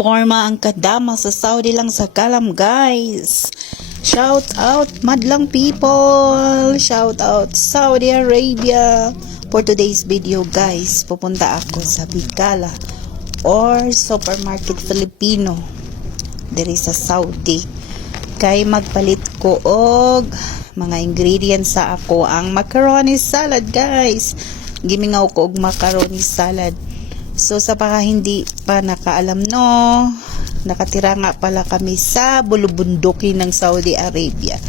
Porma ang kadama sa Saudi lang sa kalam, guys. Shout out madlang people. Shout out Saudi Arabia. For today's video, guys, pupunta ako sa Bicala or Supermarket Filipino diri sa Saudi. Kay magpalit ko og mga ingredients sa ako ang macaroni salad, guys. Gimingaw ko og macaroni salad. So sa baka hindi pa nakaalam, no, nakatira nga pala kami sa bulubundukin ng Saudi Arabia.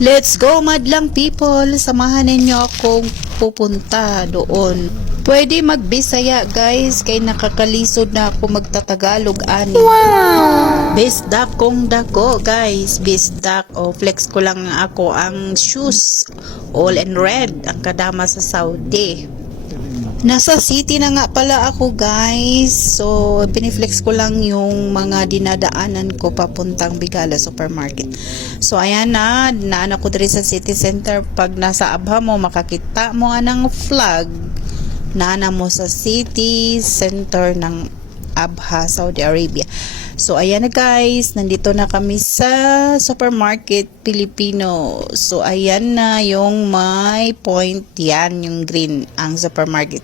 Let's go, madlang people. Samahan ninyo akong pupunta doon. Pwede magbisaya, guys, kay nakakalisod na ako magtatagalog ani. Wow! Best duck kong dako, guys. Best duck. O flex ko lang ako ang shoes. All in red ang kadama sa Saudi. Nasa city na nga pala ako, guys. So, piniflex ko lang yung mga dinadaanan ko papuntang Bicala Supermarket. So, ayan na. Naan ako diri sa city center. Pag nasa Abha mo, makakita mo anang flag. Nana mo sa city center ng Abha, Saudi Arabia. So, ayan na, guys. Nandito na kami sa Supermarket Filipino. So, ayan na yung may point. Yan, yung green, ang supermarket.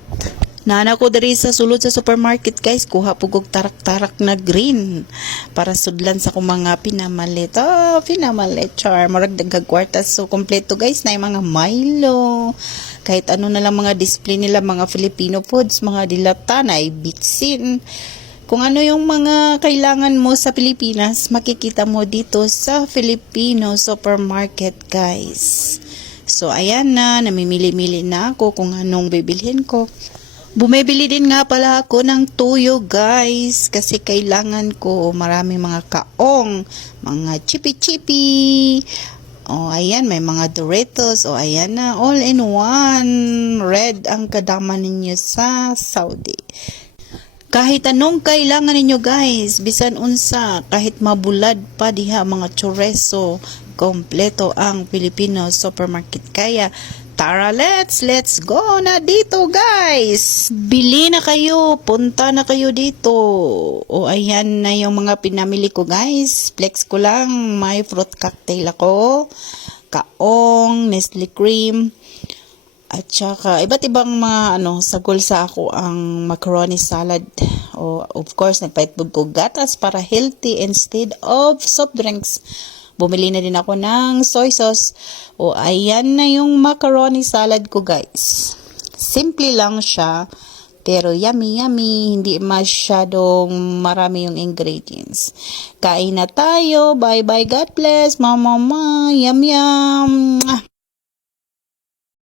Nana ko diri sa sulod sa supermarket, guys. Kuha pugog tarak-tarak na green. Para sudlan sa kong mga pinamalit. Oh, pinamalit, char. Marag dagag kwartas. So, kompleto, guys, na yung mga Milo. Kahit ano na lang mga display nila, mga Filipino foods, mga dilata na bitsin. Kung ano yung mga kailangan mo sa Pilipinas, makikita mo dito sa Filipino Supermarket, guys. So, ayan na. Namimili-mili na ako kung anong bibilhin ko. Bumibili din nga pala ako ng tuyo, guys. Kasi kailangan ko maraming mga kaong, mga chipi-chipi. O, ayan, may mga Doritos. O, ayan na. All in one. Red ang kadama ninyo sa Saudi. Kahit anong kailangan ninyo, guys, bisan unsa, kahit mabulad pa diha mga choreso, kompleto ang Filipino Supermarket. Kaya tara, let's go na dito, guys. Bili na kayo, punta na kayo dito. O ayan na yung mga pinamili ko, guys. Flex ko lang, may fruit cocktail ako, kaong, Nestle cream, at saka, iba't ibang mga, sagol sa ako ang macaroni salad. O, of course, nagpaitbog ko gatas para healthy instead of soft drinks. Bumili na din ako ng soy sauce. O, ayan na yung macaroni salad ko, guys. Simple lang siya, pero yummy. Hindi masyadong marami yung ingredients. Kain na tayo. Bye-bye. God bless. Mama. Yum.